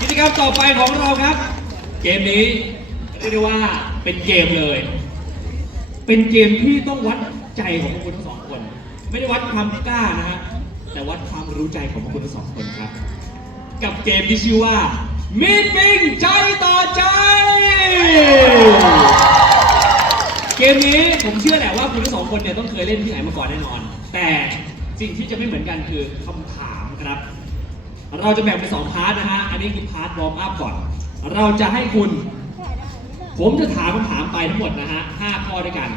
กิจกรรมต่อไปของเราครับ เกมนี้เรียกได้ว่าเป็นเกมเลย เป็นเกมที่ต้องวัดใจของคุณทั้งสองคน ไม่ได้วัดความกล้านะฮะแต่วัดความรู้ใจของคุณทั้งสองคนครับ กับเกมที่ชื่อว่ามีดปิ้งใจต่อใจ เกมนี้ผมเชื่อแหละว่าคุณทั้งสองคนเนี่ยต้องเคยเล่นที่ไหนมาก่อนแน่นอน แต่สิ่งที่จะไม่เหมือนกันคือคำถามครับ เราจะแบ่งเป็นสองพาร์ทนะฮะ อันนี้คือพาร์ทวอร์มอัพก่อน เราจะให้คุณ ผมจะถามคำถามไปทั้งหมดนะฮะห้าข้อด้วยกัน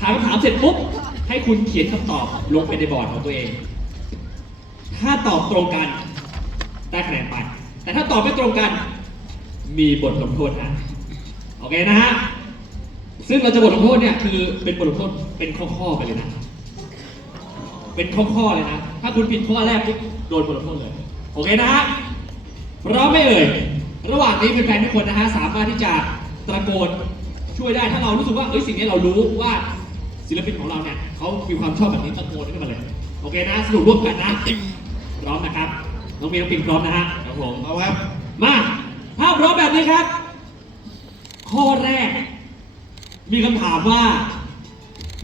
ถามคำถามเสร็จปุ๊บ ให้คุณเขียนคำตอบลงไปในบอร์ดของตัวเอง ถ้าตอบตรงกันได้คะแนนไป แต่ถ้าตอบไม่ตรงกัน มีบทลงโทษฮะโอเคนะฮะ ซึ่งเราจะบทลงโทษเนี่ยคือเป็นบทลงโทษเป็นข้อๆไปเลยนะ เป็นข้อๆเลยนะ ถ้าคุณผิดข้อแรกปุ๊บโดนบทลงโทษเลย โอเคนะฮะพร้อมไหม่เอ่ย ระหว่างนี้แฟนๆทุกคนนะฮะสามารถที่จะตะโกนช่วยได้ถ้าเรารู้สึกว่าเอ้ยสิ่งนี้เรารู้ว่าศิลปินของเราเนี่ยเขามีความชอบแบบนี้ตะโกนขึ้นมาเลย โอเคนะสรุปร่วมกันนะพร้อมนะครับน้องมีน้องปิงพร้อมนะฮะครับผมเอาครับมาถ้าพร้อมแบบนี้ครับ ข้อแรก มีคำถามว่า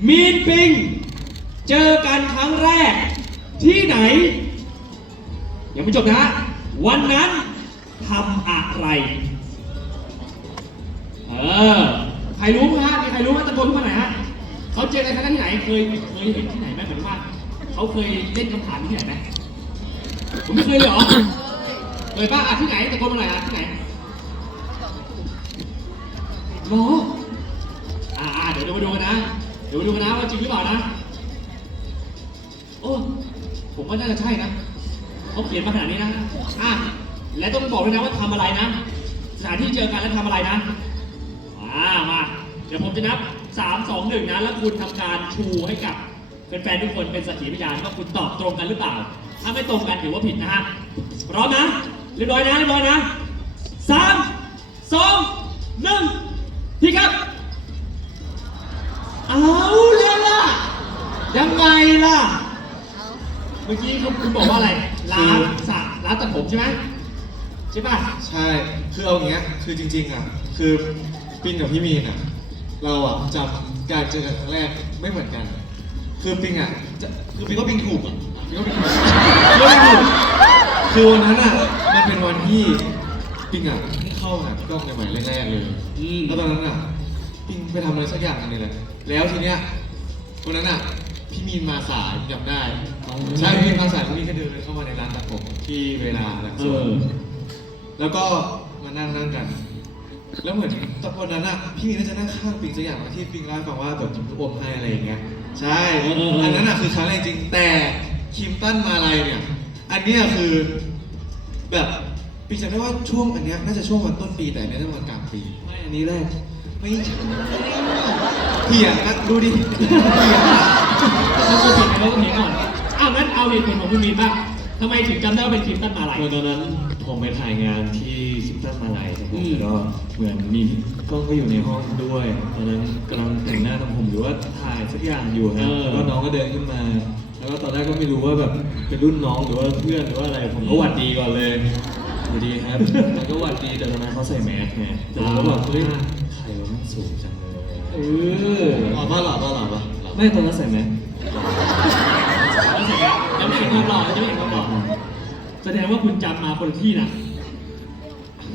มีนปิง เจอกันครั้งแรกที่ไหน ยังไม่จบนะฮะวันนั้นทำอะไร เออ ใครรู้ไหมฮะ มีใครรู้ไหมตะโกนขึ้นมาหน่อยฮะเขาเจอกันครั้งที่ไหน เคย เคยเห็นที่ไหนไหมเหมือนว่าเขาเคยเล่นคำถามที่ไหนไหมผมไม่เคยเลยเหรอ เคยป่ะอะที่ไหนตะโกนมาหน่อยอะที่ไหนหรออ่าอ่าเดี๋ยวเรามาดูกันนะ เดี๋ยวมาดูกันนะว่าจริงหรือเปล่านะ โอ้ ผมว่าน่าจะใช่นะ เขาเขียนมาขนาดนี้นะอะและต้องบอกด้วยนะว่าทำอะไรนะ สถานที่เจอกันแล้วทำอะไรนะอ่ามา เดี๋ยวผมจะนับ 3 2 1 นะ แล้วคุณทำการชูให้กับแฟนๆทุกคนเป็นสักขีพยานว่าคุณตอบตรงกันหรือเปล่า ถ้าไม่ตรงกันถือว่าผิดนะฮะพร้อมนะ เรียบร้อยนะ เรียบร้อยนะสามสองหนึ่งพี่ครับ เอาเลยล่ะ ยังไงล่ะ เมื่อกี้คุณบอกว่าอะไร ร้านสระร้านตัดผมใช่ไหมใช่ป่ะ ใช่ คือเอาอย่างเงี้ย คือจริงๆอะ คือปิงกับพี่มีนอะ เราอะจำการเจอกันครั้งแรกไม่เหมือนกัน คือปิงอะจะคือปิงก็ปิงถูกอะปิงก็ปิงถูกปิงก็ปิงถูกคือวันนั้นอะ มันเป็นวันที่ปิงอะเพิ่งเข้าอะกล้องใหม่ๆแรกๆเลยอืมแล้วตอนนั้นอะ ปิงไปทำอะไรสักอย่างนึงนี่แหละแล้วทีเนี้ยวันนั้นอะ พี่มีนมาสายจำได้ ใช่พี่มีนมาสายแล้วพี่ก็เดินเข้ามาในร้านตัดผมที่เวลาหลังเอสวนอแล้วก็มานั่งนั่งกัน แล้วเหมือนตอนวันนั้นอะพี่มีน่าจะนั่งข้างปิงสักอย่างนะที่ปิงเล่าให้ฟังว่าแบบจุ๊บลูกอมให้อะไรอย่างเงี้ย ใช่เออเออเอออัอันนั้นอะคือครั้งแรกจริงแต่คิมตันมาลัยเนี่ย อันเนี้ยคือแบบปิงจำได้ว่าช่วงอันเนี้ยน่าจะช่วงวันต้นปีแต่อันเนี้ยน่าจะวันกลางปีไม่อันนี้แรกไม่ใช่เถียงนะดูดิเถียงนะ เขาก็ผิดเขาก็ผิดก่อนอ้าวงั้นเอาเหตุผลของคุณมีนบ้างทำไมถึงจำได้ว่าเป็นทีมตั้นมาลาย คือตอนนั้นผมไปถ่ายงานที่ซิมตันมาลัยครับผอืมมแล้วก็เหมือนมีกล้องก็อยู่ในห้องด้วยตอนนั้นกำลังแต่งหน้าทำผมหรือว่าถ่ายสักอย่างอยู่ฮะแล้วก็น้องก็เดินขึ้นมา แล้วก็ตอนแรกก็ไม่รู้ว่าแบบเป็นรุ่นน้องหรือว่าเพื่อนหรือว่าอะไรผมก็หวัดดีก่อนเลยสวัสดีครับแล้วก็หวัดดีแต่ตอนนั้นเขาใส่แมสไงแต่ผมก็แบบเฮ้ยใครวะมันสูงจังเลยเออ หล่อป่ะหล่อป่ะหล่อป่ะหล่อ ไม่ตอนนั้นใส่แมสแล้วเสร็จแล้วยังไม่เห็นความหล่อยังไม่เห็นความหล่อแสดงว่าคุณจำมาคนละที่นะ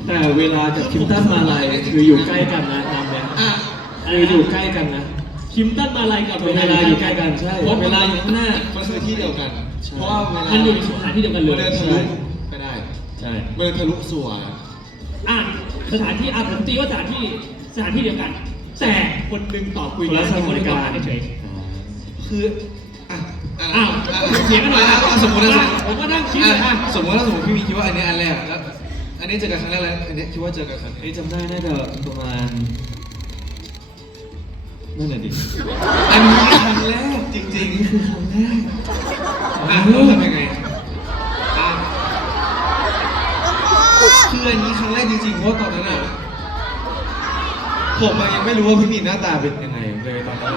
แต่เวลาจากคิมตันมาลัยคืออยู่ใกล้กันนะนำเนี่ยอะคืออยู่ใกล้กันนะ คิมตั้นมาลายกับเวลาอยู่ใกล้กันใช่เพราะเวลาอยู่ข้างหน้ามันคือที่เดียวกันใช่เพราะว่าเวลามันอยู่ในสถานที่เดียวกันเลยเดินทะลุก็ได้ใช่เดินทะลุสัวอะสถานที่อะผมตีว่าสถานที่สถานที่เดียวกัน แต่คนหนึ่งตอบคุยคนละสถานการณ์เฉย คืออะอะอ้าวอะเถียงกันหน่อยะะสมมตินะอะผมก็นั่งคิดเลยอะสมมติว่าสมมติพี่มีคิดว่าอันนี้อันแรกแล้วอันนี้เจอกันครั้งแรกแล้วอันนี้คิดว่าเจอกันครั้งนี่นี้จำได้น่าจะประมาณนั่นแหละดิอันนี้ครั้งแรกจริงๆนี่คือครั้งแรกอะเราทำยังไงอะคืออันนี้ครั้งแรกจริงๆเพราะว่าตอนนั้นอะ ผมอะยังไม่รู้ว่าพี่มีหน้าตาเป็นยังไงเลยตอนนั้น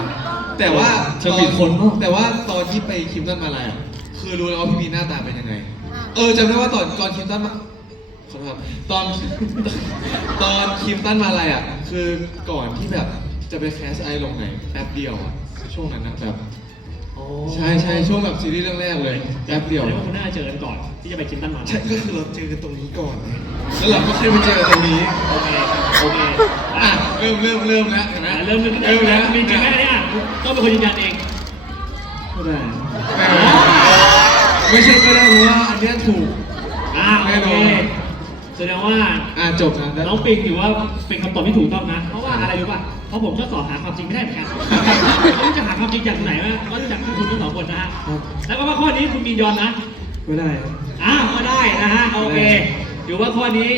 แต่ว่าจะมีคนเนอะ แต่ว่าตอนที่ไปคิมตันมาลายอะคือรู้แล้วว่าพี่มีหน้าตาเป็นยังไง เออจำได้ว่าตอนก่อนคิมตันมาขอครับตอนตอนคิมตั้นมาอะไรอะ คือก่อนที่แบบจะไปแคสไอลงไหนแป๊บเดียวอะช่วงนั้นนะแบบใช่ใช่ช่วงแบบซีรีส์เรื่องแรกเลยแป๊บเดียวแสดงว่าคุณน่าจะเจอกันก่อนที่จะไปกินตั้นมานะใช่ก็คือเราเจอกันตรงนี้ก่อนไงแล้วเราก็ค่อยไปเจอกันตรงนี้ โอเค โอเคอะอะ เริ่มเริ่มเริ่มแล้วเห็นไหมอะเริ่มเริ่มเริ่มแล้วมีจริงไหมอันเนี่ยต้องเป็นคนยืนยันเองก็ได้แม่ไม่ใช่ก็ได้เพราะว่าอันเนี้ยถูกอ่าโอแน่นเคอนแสดงว่าอะจบนะแล้วน้องปิงถือว่าเป็นคำตอบที่ถูกต้องนะ เพราะว่าอะไรรู้ป่ะเพราะผมก็สอบหาความจริงไม่ได้เหมือนกันไม่รู้จะหาความจริงจากไหนวะก็รู้จักพวกคุณทั้งสองคนนะฮะแล้วก็ว่าข้อนี้คุณมียอนนะก็ได้ครับอ้าวก็ได้นะฮะโอเคถือว่าข้อนี้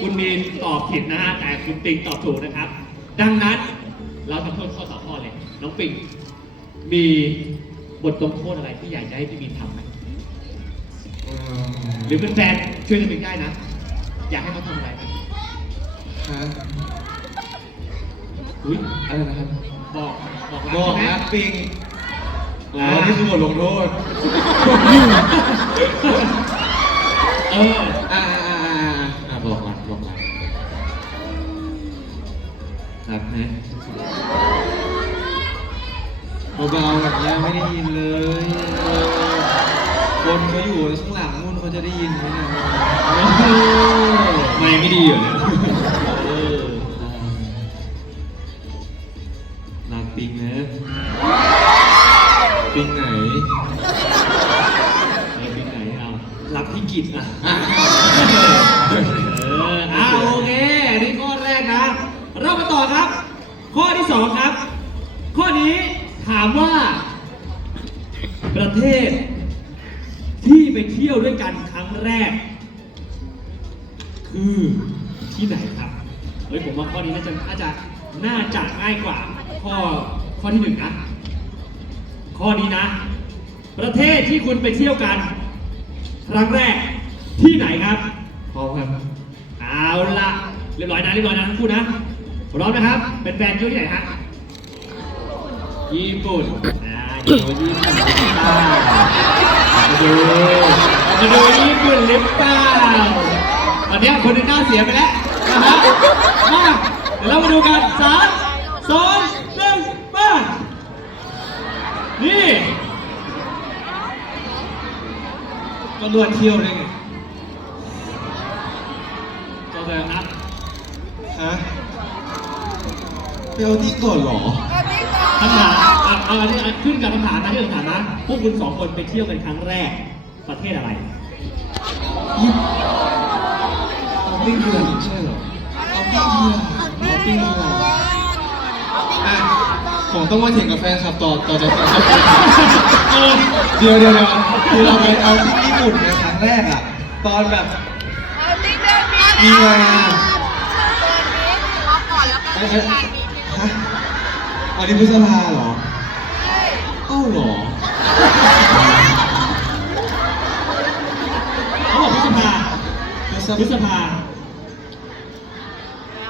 คุณมีนตอบผิดนะฮะแต่คุณปิงตอบถูกนะครับ ดังนั้นเราทำโทษข้อต่อข้อเลย น้องปิงมีบทลงโทษอะไรที่อยากจะให้พี่มีนทำไหมอืมหรือเป็นแฟนช่วยกันปิงได้นะ อยากให้เขาทำอะไรไหมฮะอุ้ยอะไรนะครับ บอกบอกบรัอกใช่ไหมนะปิงอ๋อนี่คือบทลงโทษ เอออ่าอ่าอ่าอ่าอ่าบอกรักบอกรัก รักไหมเบาๆแบบเนี้ยไม่ได้ยินเลยเออคนเขาอยู่ข้างหลังนู่นเขาจะได้ยินไหมเนี่ย ไม่ไม่ดีเหรอเนี่ยามว่า ประเทศ ที่ไปเที่ยวด้วยกันครั้งแรก คือที่ไหนครับ เฮ้ยผมว่าข้อนี้น่าจะน่าจะน่าจะง่ายกว่า ข้อข้อที่หนึ่งนะ ข้อนี้นะ ประเทศที่คุณไปเที่ยวกัน ครั้งแรกที่ไหนครับพร้อมครับเอาละเรียบร้อยนะเรียบร้อยนะทั้งคู่นะพร้อมนะครับ เป็นแฟนที่ไหนฮะ ญี่ปุ่นอ่าเดี๋ยวญี่ปุ่นหรือเปล่ามาดูมาดูญี่ปุ่นหรือเปล่าตอนนี้คนหนึงหน้าเสียไปแล้วนะฮะมาเดี๋ยวเรามาดูกันสามสองหนึ่งมานี่ก็รวดเที่ยวได้ไงก็เลยครับฮะไปเอาที่ก่อนเหรอ คำถามอะเอาอันนี้ขึ้นกับคำถามนะที่คำถามนะ พวกคุณสองคนไปเที่ยวกันครั้งแรก ประเทศอะไร เอาปิ้งเดือนใช่เหรอเอาปิ้งเดือนเอาปิ้งเดือนอะผมต้องมาเถียงกับแฟนคลับต่อต่อจากต่อเออเดี๋ยวเดี๋ยวเดี๋ยวคือเราไปเอาที่ญี่ปุ่นในครั้งแรกอะ ตอนแบบ มีงานเอ๊ะเอ๊ะฮะ วันนี้พฤษภาเหรอเอ้าเหรอเขาบอกพฤษภาพฤษพฤษภาภา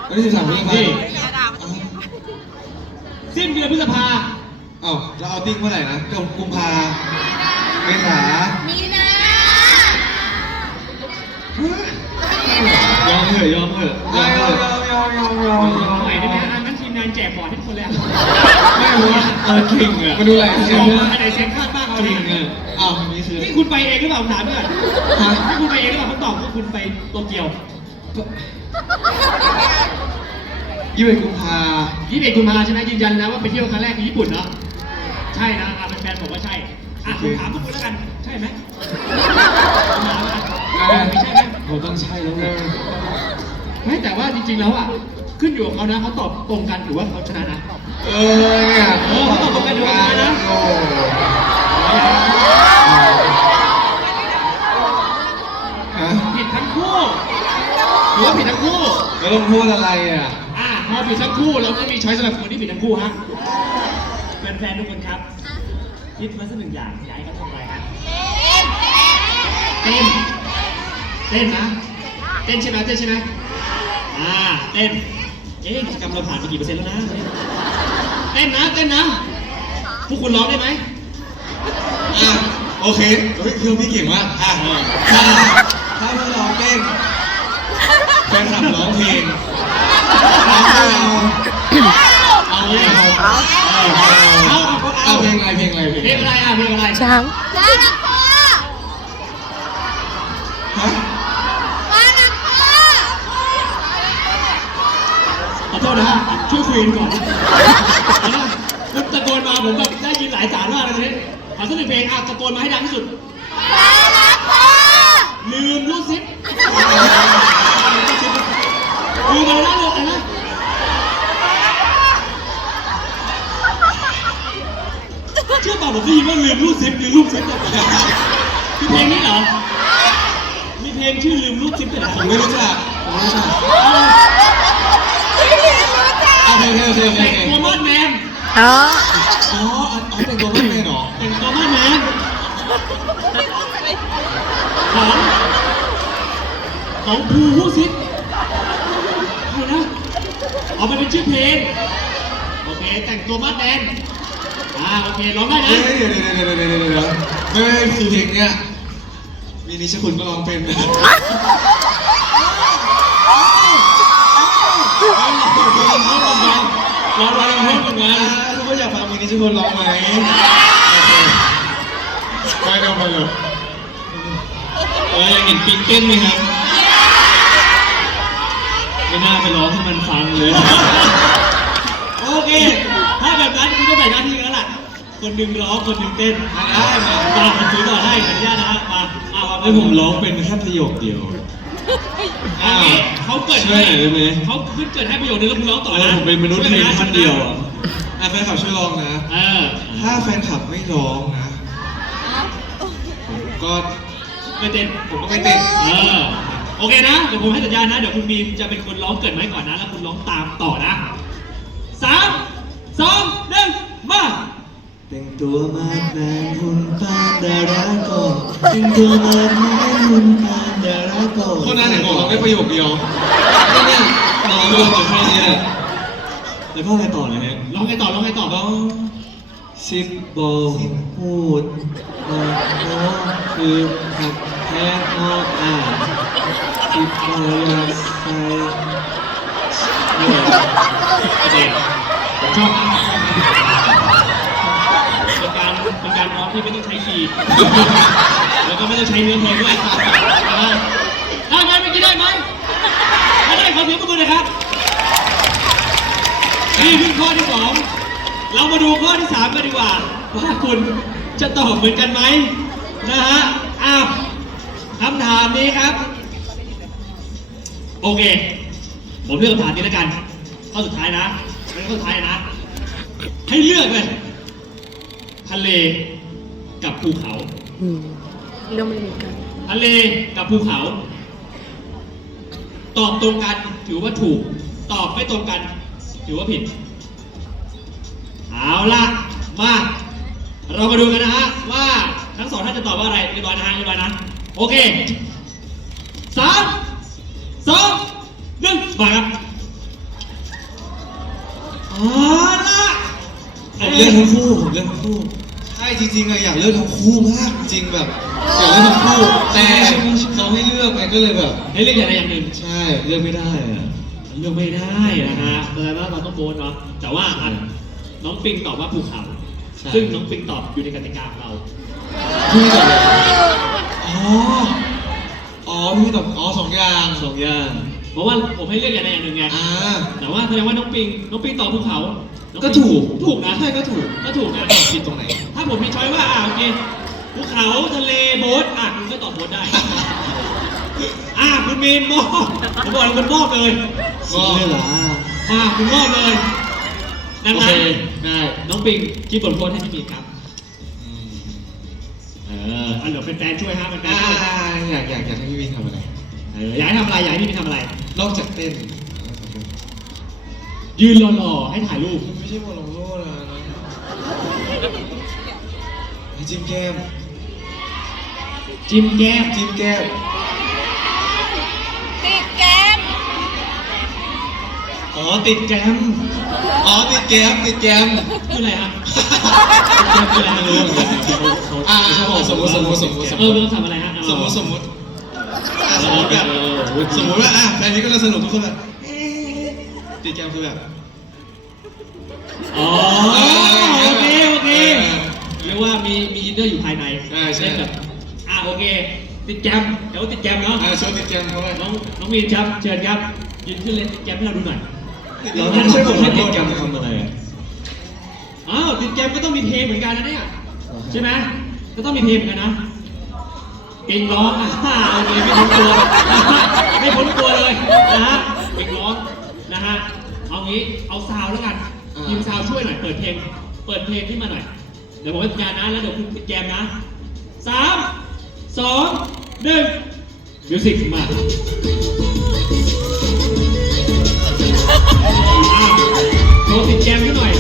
วันที่สิบสามพฤษภานี่เอ้าสิ้นเดือนพฤษภาเอ้าเราเอาติ้งเมื่อไหร่นะกุมกุมภาเมษามีนายอมเถอะยอมเถอะยอมเถอะยอมยอมยอมยอมเอาใหม่ได้ไหมอะงั้นทีมงานแจกบอร์ดให้ทุกคน เลยอะไม่รู้ว่าเออคิงอะมาดูอะไรเอาคิงบอร์ดอะ อันไหนเซ็นข้างบ้างเอาคิดิงอะอ้าวนี่คือ นี่คุณไปเองหรือเปล่าผมถามด้วยฮะ นี่คุณไปเองหรือเปล่าคำตอบว่าคุณไปโตเกียวยี่สิบกุมภายี่สิบเอ็ดกุมภาใช่ไหมยืนยันนะว่าไปเที่ยวครั้งแรกที่ญี่ปุ่นเนาะใช่นะอะเป็นแฟนผมว่าใช่อะผมถามทุกคนแล้วกันใช่ไหมผมถามอะไม่ใช่ไหม ผมต้องใช่แล้วไง ไม่แต่ว่าจริงๆแล้วอะ ขึ้นอยู่กับเขานะเขาตอบตรงกันถือว่าเขาชนะนะ เออเนี่ยเออเขาตอบตรงกันถือว่าชนะนะ โอ้ฮะผิดทั้งคู่ถือว่าผิดทั้งคู่ แล้วลงโทษอะไรอะ อะพอผิดทั้งคู่เราไม่มีช้อยสำหรับคนที่ผิดทั้งคู่ฮะแฟนๆทุกคนครับ คิดมาสักหนึ่งอย่างอยากให้เขาทำอะไรฮะเต้น เต้นนะ เต้นใช่ไหมเต้นใช่ไหมอ่า เต้น เอ๊ะกิจกรรมเราผ่านไปกี่เปอร์เซ็นต์แล้วนะเต้นนะเต้นนะพวกคุณร้องได้ไหมอะโอเคเฮ้ยคือพี่เก่งมากอะถ้าถ้าพวกเราเต้นนคลับร้องเพลงร้องเอาเอาไม่เอาเอาเอาเอาเอาเพลงอะไรเพลงอะไรเพลงเพลงอะไรอะเพลงอะไรช้าง ฮะ ขอโท ษนะฮะช่วยคุยกันก่อนนะคุณตะโกนมาผมแบบได้ยินหลายสารมากเลยทีนี้ขอสักหนึ่งเพลงอะตะโกนมาให้ดังที่สุด ลืมลูกซิปลืมอะไรนะลืมอะไรนะเชื่อเปล่าผมได้ยินว่าลืมลูกซิปลืมลูกซิปเนี่ยคือเพลงนี้เหรอ มีเพลงชื่อลืมลูกซิปด้วยเหรอผมไม่รู้จักผมไม่รู้จักเอเพลงเพลงเพลงเพลแต่งตัวมอดแมนอ๋ออ๋ออ๋อแต่งตัวไม่เป็นเหรอแต่งตัวมอดแมนของของภูผู้ซิปใครนะเอาไปเป็นชื่อเพลงโอเคแต่งตัวมอดแมนอ่าโอเคร้องได้เฮ้ยนะเดี๋ยวเดี๋ยวเดี๋ยวเดี๋ยวเดี๋ยวเดี๋ยวไม่ไม่ไม่คือเพลงเนี้ยมีนิชคุณก็ร้องเป็นนะ เราเราเราเพิ่มเหมือนกันทุกคนอยากฟังมีนิชคุณร้องไหมไปเร็วไปเร็วเอออยากเห็นปิงเต้นไหมครับไม่น่าไปร้องให้มันฟังเลย โอเค ถ้าแบบนั้นคุณก็แบ่งหน้าที่กันแล้วล่ะ คนหนึ่งร้อง คนหนึ่งเต้นได้มามาผมถือต่อให้ขออนุญาตนะฮะมาเอาเอาให้ผมร้องเป็นแค่ประโยคเดียว อันนี้เขาเกิดช่วยหน่อยได้ไหม เขาขึ้นเกิดให้ประโยชน์นึงแล้วคุณร้องต่อเออนะผมเป็นมนุษย์เพียงท่านเดียวอะอะแฟนคลับช่วยร้องนะ เออถ้าแฟนคลับไม่ร้องนะ ผมก็ไม่เต้น ผมก็ไม่เต้นเออโอเคนะ เดี๋ยวผมให้สัญญาณนะ เดี๋ยวคุณบีมจะเป็นคนร้องเกิดไหมาให้ก่อนนะ แล้วคุณร้องตามต่อนะสามสองหนึ่งมา แต่งตัวมาแปลงหุ่นปานดาราก่อนแต่งตัวมาแปลงหุ่นปา นดาราก่อนคนนั้นไหนบอกร้องได้ประโยคเดียวนี่นี่น้องรวมอยู่แค่นี้แหละแล้วพ่ออะไรต่อนะฮะร้องไงต่อร้องไงต่อน้องสิบบอกพูดบอกน้องคือขับแพ้นอกอ่านสิบบอกอยากใส่เนี่ยเด็กผมชอบมากเป็นการเป็นการร้องที่ไม่ต้องใช้คีย์แล้วก็ไม่ต้องใช้เนื้อเพลงด้วยได้ไหมเมื่อกี้ได้ไหม ถ้าได้ขอเสียงปรบมือหน่อยครับนี่เพิ่งข้อที่สองเรามาดูข้อที่สามกันดีกว่าว่าคุณจะตอบเหมือนกันไหมนะฮะอ้าวคำถามนี้ครับ โอเค ผมเลือกคำถามนี้แล้วกันข้อสุดท้ายนะเป็นข้อสุดท้ายนะ ให้เลือกเลยทะเลกับภูเขาอืมเรื่องมันเหมือนกันทะเลกับภูเขา ตอบตรงกันถือว่าถูก ตอบไม่ตรงกัน ถือว่าผิด เอาละมา เรามาดูกันนะฮะว่าทั้งสองท่านจะตอบว่าอะไรเรียบร้อยนะฮะเรียบร้อยนะ โอเคสามสองหนึ่งมาครับเอาล่ะผมเลือกทั้งคู่ผมเลือกทั้งคู่ จริงๆอะอยากเลือกทั้งคู่มากจริงๆแบบอยากเลือกทั้งคู่แต่เขาให้เลือกไงก็เลยแบบให้เลือกอย่างใดอย่างหนึ่งใช่เลือกไม่ได้อะเลือกไม่ได้นะฮะแสดงว่าเราต้องโบนเนาะแต่ว่าอันน้องปิงตอบว่าภูเขา ซึ่งน้องปิงตอบอยู่ในกติกาของเราพี่ตอบเลยอ๋ออ๋อพี่ตอบอ๋อสองอย่างสองอย่างเพราะว่าผมให้เลือกอย่างใดอย่างหนึ่งไงอ่าแต่ว่าแสดงว่าน้องปิงน้องปิงตอบภูเขาน้องปิงก็ถูกถูกนะใช่ก็ถูกก็ถูกนะผิดตรงไหนถ้าผมมีช้อยว่าอ่าโอเคภูเขาทะเลโบ๊ทอะคุณก็ตอบโบ๊ทได้ อะคุณมีนมอบผมบอกเลยคุณมอบเลยก็เลือกละอะคุณมอบเลยดังโอนั้เคนได้น้องปิงคิดบทลงโทษให้พี่มีนครับอืมเอออันเดี๋ยวเป็นแฟนช่วยฮะเป็นแฟนอ่าช่วยอยากอยากอยากให้พี่วินทำอะไร เอออยากให้ทำอะไรอยากให้พี่มีนทำอะไร นอกจากเต้น ยืนหล่อๆให้ถ่ายรูป ไม่ใช่บทลงโทษนะ ให้จิ้มแก้ม จิ้มแก้มจิ้มแก้มติดแก้มอ๋อติดแก้มอ๋อติดแก้มติดแก้มคืออะไรฮะจิ้มแก้มคืออะไรไม่รู้เหมือนกันเขาเขาอ่าเขาบอกสมมติสมมติสมมติสมเออมมันติต้องทำอะไรฮะเอาสมมติสมมติอะเอสมอมติแบบเออสมมติว่าอะแฟนนี้ก็จะสนุกทุกคนแบบเอ๊ะติดแกมคือแบบ อ๋อโอเคโอเคเรียกว่ามีมีอินเนอร์อยู่ภายในใช่ใช่ เล่นแบบอะโอเค ติดแกมเดี๋ยวติดแกมเนาะอ่าโชว์ติดแกมเขาไว้น้องน้องมีนครับเชิญครับยืนขึ้นเลยติดแกมให้เราดูหน่อยเราไม่ใช่ผมให้ติดแกรมทำอะไรอะอ้าวติดแกมก็ต้องมีเพลงเหมือนกันนะเนี่ยใช่ไหมก็ต้องมีเพลงเหมือนกันนะเก่งร้องอ่าโอเคไม่พ้นตัวไม่พ้นตัวเลยนะฮะเก่งร้องนะฮะเอางี้เอาซาวด์แล้วกันทีมซาวด์ช่วยหน่อยเปิดเพลง เปิดเพลงขึ้นมาหน่อย เดี๋ยวผมให้สัญญาณนะ แล้วเดี๋ยวคุณติดแกมนะสามสองหนึ่งมิวสิกมาโชว์ติดแกมกันหน่อย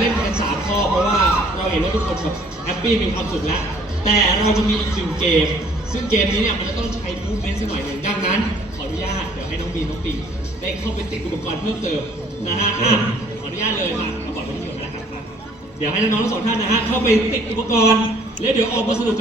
เราเล่นกันสามข้อ เพราะว่าเราเห็นว่าทุกคนแบบแฮปปี้มีความสุขแล้ว แต่เราจะมีอีกหนึ่งเกม ซึ่งเกมนี้เนี่ยมันจะต้องใช้มูฟเมนต์สักหน่อยหนึ่งดังนั้น ขออนุญาตเดี๋ยวให้น้องบีนน้องปิงได้เข้าไปติดอุปกรณ์เพิ่มเติมนะฮะอะขออนุญาตเลยมาเราบอกไว้ที่เดียวกันนะครับมาเดี๋ยวให้น้องๆทั้งสองท่านนะฮะเข้าไปติดอุปกรณ์ แล้วเดี๋ยวออกมาสนุกกัน